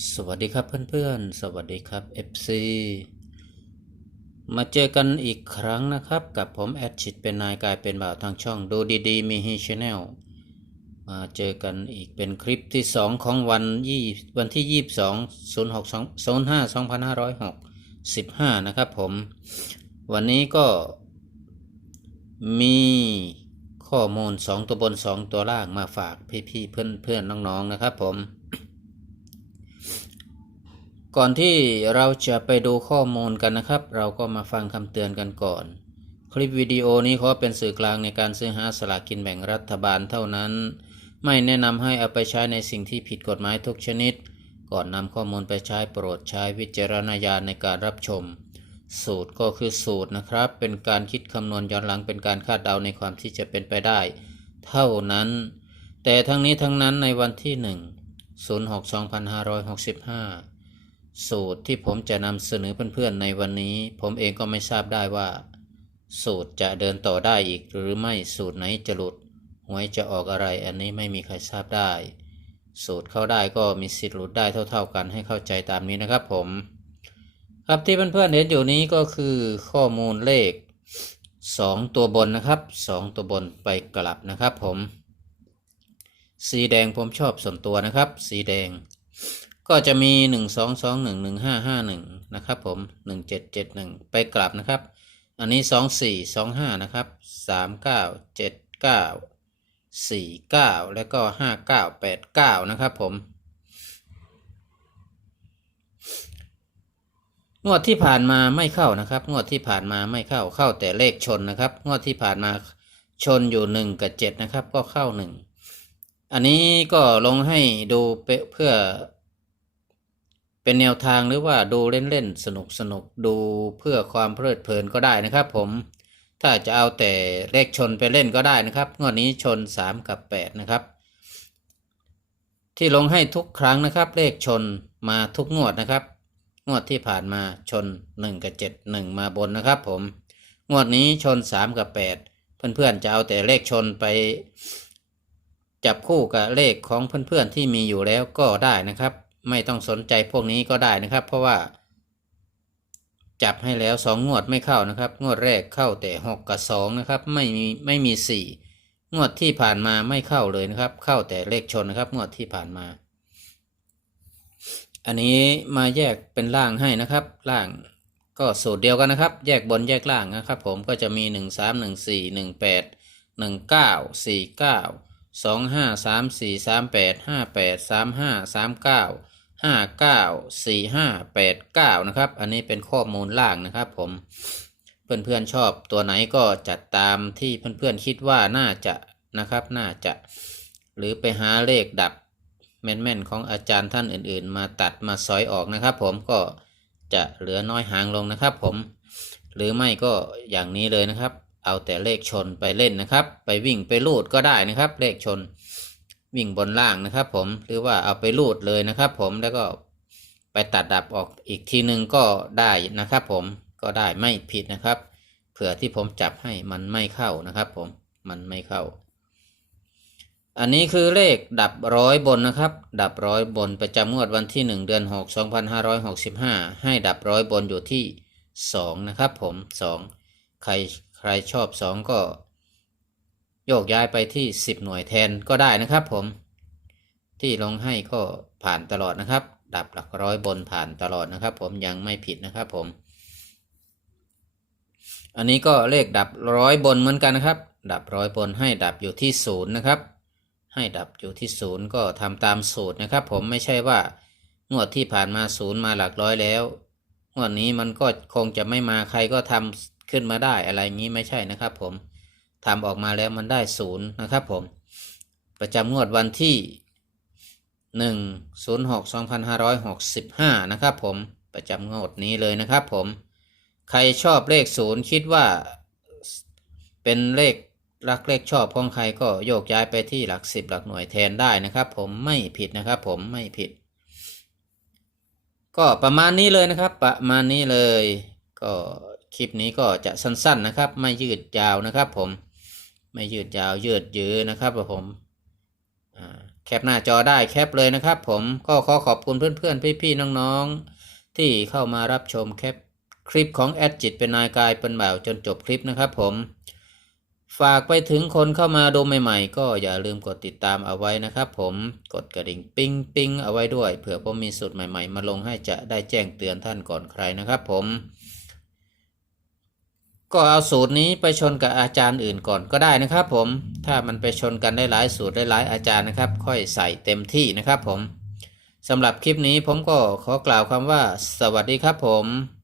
สวัสดีครับเพื่อนๆ สวัสดีครับ FC มาเจอกันอีกครั้งนะครับกับผมแอดชิดเป็นนายกายเป็นบ่าวทางช่องดูดีๆ มีฮีชแนลมาเจอกันอีกเป็นคลิปที่ 2 ของวันยี่วันที่ 22 06 05 2565นะครับผม วันนี้ก็มีข้อมูล 2 ตัวบน 2 ตัวล่างมาฝากพี่ๆเพื่อนๆน้องๆนะครับผม ก่อนที่เราจะไปดูข้อมูลกันนะครับ เราก็มาฟังคำเตือนกันก่อน คลิปวิดีโอนี้ขอเป็นสื่อกลางในการซื้อหาสลากกินแบ่งรัฐบาลเท่านั้น ไม่แนะนำให้เอาไปใช้ในสิ่งที่ผิดกฎหมายทุกชนิด ก่อนนำข้อมูลไปใช้โปรดใช้วิจารณญาณในการรับชม สูตรก็คือสูตรนะครับ เป็นการคิดคำนวณย้อนหลังเป็นการคาดเดาในความที่จะเป็นไปได้ เท่านั้น แต่ทั้งนี้ทั้งนั้นในวันที่ 1 06 2565 สูตรที่ผมจะนำเสนอเพื่อนๆในวันนี้ ผมเองก็ไม่ทราบได้ว่า สูตรจะเดินต่อได้อีกหรือไม่สูตรไหนจะหลุดหวยจะออกอะไรอันนี้ไม่มีใครทราบได้ สูตรเข้าได้ก็มีสิทธิ์หลุดได้เท่า ๆกันให้เข้าใจตามนี้นะครับผม ครับที่เพื่อนๆเห็นอยู่นี้ก็คือข้อมูลเลข 2 ตัวบนนะครับ 2 ตัวบนไปกลับนะครับผม สีแดงผมชอบส่วนตัวนะครับ สีแดง ก็จะมี 1 2 2 1 1 5 5 1 นะครับผม 1 7 7 1 ไปกลับนะครับ อันนี้ 2 4 2 5 นะครับ 3 9 7 9 4 9 แล้วก็ 5 9 8 9 นะครับผม งวดที่ผ่านมาไม่เข้านะครับ งวดที่ผ่านมาไม่เข้าเข้าแต่เลขชนนะครับ งวดที่ผ่านมาชนอยู่ 1 กับ 7 นะครับ ก็เข้า 1 อันนี้ก็ลงให้ดูเพื่อ เป็นแนวทางหรือว่าดูเล่นๆสนุกสนุกดูเพื่อความเพลิดเพลินก็ได้นะครับ ผม ถ้าจะเอาแต่เลขชนไปเล่นก็ได้นะครับงวดนี้ชน 3 กับ 8 นะครับ ที่ลงให้ทุกครั้งนะครับ เลขชนมาทุกงวดนะครับ งวดที่ผ่านมาชน 1 กับ 7 1 มาบนนะครับ ผม งวดนี้ชน 3 กับ 8 เพื่อนๆจะเอาแต่เลขชนไป จับคู่กับเลขของเพื่อนๆที่มีอยู่แล้วก็ได้นะครับ ไม่ต้องสนใจพวกนี้ก็ได้นะครับ เพราะว่า จับให้แล้วสองงวดไม่เข้านะครับ งวดแรกเข้าแต่หกกับสองนะครับ ไม่มีไม่มีสี่งวดที่ผ่านมาไม่เข้าเลยนะครับ เข้าแต่เลขชนนะครับ งวดที่ผ่านมา อันนี้มาแยกเป็นล่างให้นะครับ ล่างก็สูตรเดียวกันนะครับ แยกบนแยกล่างนะครับ ผมก็จะมีหนึ่งสามหนึ่งสี่หนึ่งแปดหนึ่งเก้าสี่เก้าสอง ห้าเก้าห้าเก้าสี่ห้าแปดเก้านะครับ อันนี้เป็นข้อมูลล่างนะครับ ผม เพื่อนๆชอบตัวไหนก็จัดตามที่เพื่อนๆคิดว่าน่าจะนะครับ น่าจะ หรือไปหาเลขดับแม่นๆของอาจารย์ท่านอื่นๆ มาตัดมาซอยออกนะครับ ผมก็จะเหลือน้อยหางลงนะครับ ผม หรือไม่ก็อย่างนี้เลยนะครับ เอาแต่เลขชนไปเล่นนะครับ ไปวิ่งไปลูดก็ได้นะครับ เลขชน วิ่งบนล่างนะครับ ผมหรือว่าเอาไปลูดเลยนะครับ ผมแล้วก็ไปตัดดับออกอีกทีหนึ่งก็ได้นะครับ ผมก็ได้ไม่ผิดนะครับ เผื่อที่ผมจับให้มันไม่เข้านะครับ ผมมันไม่เข้า อันนี้คือเลขดับร้อยบนนะครับ ดับร้อยบนประจำงวดวันที่ 1 เดือน6 2565 ให้ดับร้อยบนอยู่ที่ 2 นะครับ ผม 2 ใครใครชอบ 2 ก็ โยกย้ายไปที่ 10 หน่วยแทนก็ได้นะครับผม ที่ลงให้ก็ผ่านตลอดนะครับ ดับหลักร้อยบนผ่านตลอดนะครับ ผมยังไม่ผิดนะครับผม อันนี้ก็เลขดับร้อยบนเหมือนกันนะครับ ดับร้อยบนให้ดับอยู่ที่ศูนย์นะครับ ให้ดับอยู่ที่ศูนย์ก็ทำตามสูตรนะครับ ผมไม่ใช่ว่างวดที่ผ่านมาศูนย์มาหลักร้อยแล้วงวดนี้มันก็คงจะไม่มาใครก็ทำขึ้นมาได้อะไรงี้ไม่ใช่นะครับ ผม ทำออกมาแล้วมันได้ศูนย์นะครับผม ประจำงวดวันที่หนึ่งศูนย์หกสองพันห้าร้อยหกสิบห้านะครับผม ประจำงวดนี้เลยนะครับผม ใครชอบเลขศูนย์คิดว่าเป็นเลขรักเลขชอบของใครก็โยกย้ายไปที่หลักสิบหลักหน่วยแทนได้นะครับ ผมไม่ผิดนะครับ ผมไม่ผิด ก็ประมาณนี้เลยนะครับ ประมาณนี้เลย ก็คลิปนี้ก็จะสั้นๆนะครับ ไม่ยืดยาวนะครับ ผม ไม่ยืดยาวยืดยื้อนะครับผมแคปหน้าจอได้แคปเลยนะครับ ผมก็ขอขอบคุณเพื่อนๆ พี่ๆน้องๆ ที่เข้ามารับชมแคปคลิปของแอดจิตเป็นนายกายเป็นบ่าวจนจบคลิปนะครับผมฝากไปถึงคนเข้ามาดูใหม่ๆ ก็อย่าลืมกดติดตามเอาไว้นะครับผมกดกระดิ่งปิ้งปิ้งเอาไว้ด้วยเผื่อผมมีสูตรใหม่ๆ มาลงให้จะได้แจ้งเตือนท่านก่อนใครนะครับผม ก็เอาสูตรนี้ไปชนกับอาจารย์อื่นก่อนก็ได้นะครับ ผม ถ้ามันไปชนกันได้หลายสูตรได้หลายอาจารย์นะครับ ค่อยใส่เต็มที่นะครับ ผมสำหรับคลิปนี้ผมก็ขอกล่าวคำว่า สวัสดีครับผม